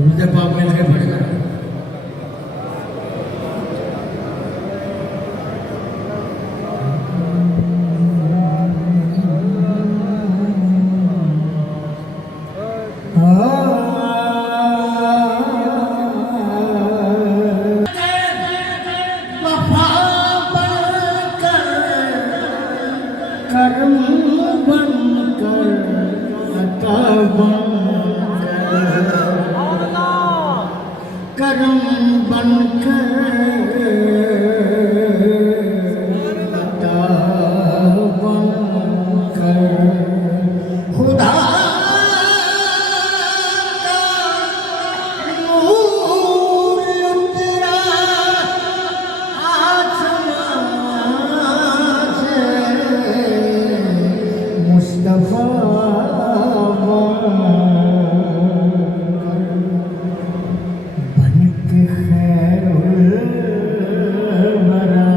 मुझे पाप मिल के पड़ेगा। कर्म बन कर अता कर्म बन कर अता खुदा का नूर उतरा आसमान से मुस्तफा बन के खैरुल वरा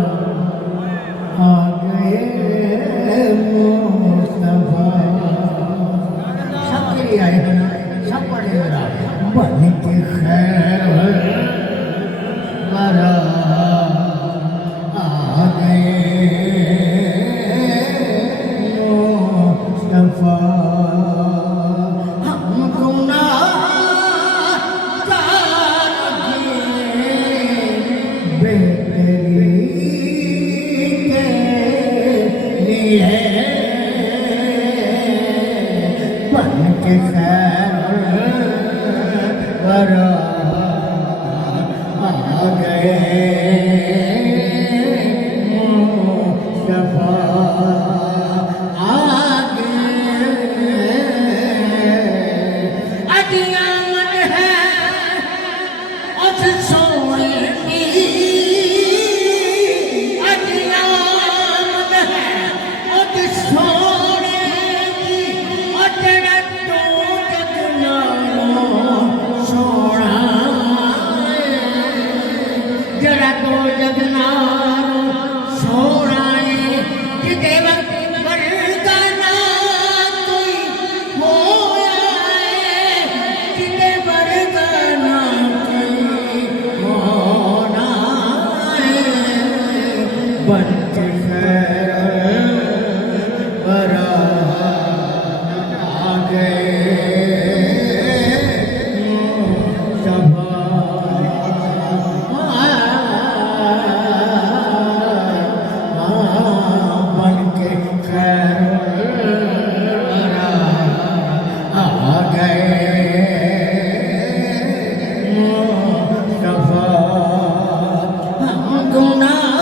आ गए मुस्तफा। सबके लिए आए हैं ना, सब पढ़ेगा। बन के खैरुल वरा आ गए मुस्तफा। हम गुनाहगार बेहतरी के लिए बन के खैर वरा आ गए मुस्तफा। बन के खैर वरा आ गए मुस्तफा। बन के खैर वरा आ गए मुस्तफा। हम गुनाहगार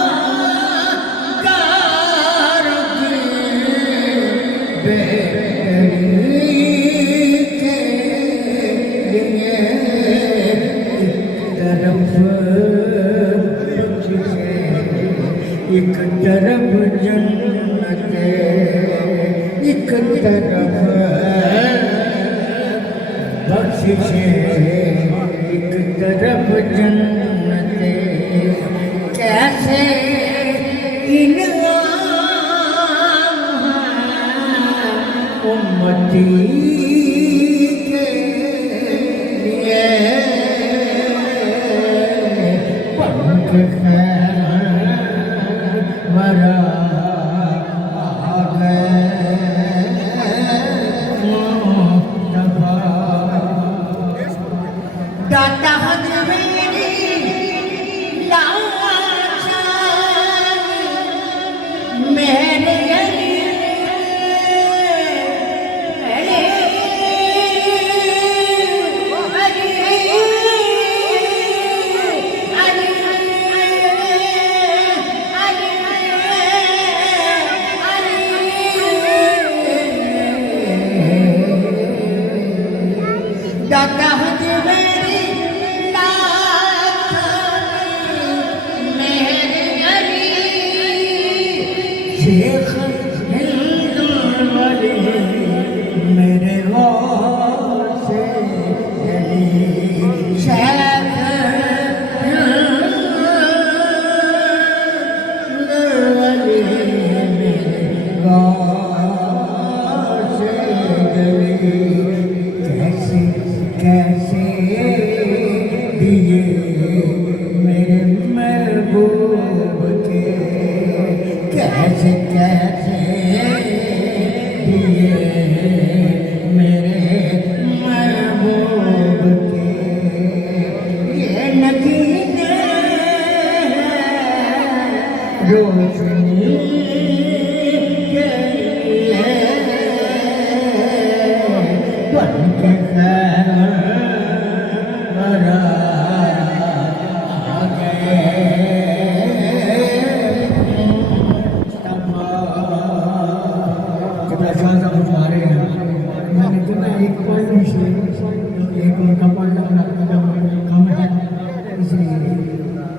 बेहतरी के लिए एक तरफ जन्नत एक तरफ बख्शिशे, एक तरफ जन्नत कैसे इनाम उम्मती के लिए बन के खैर वरा आ गए मुस्तफा। दाता मेरी मेरे दाता मेरी शेख हिंदुल मेरे गौर से चली शेख हिंदुल मेरे गौर से चली। कैसे कैसे दिए मेरे महबूब के कैसे कैसे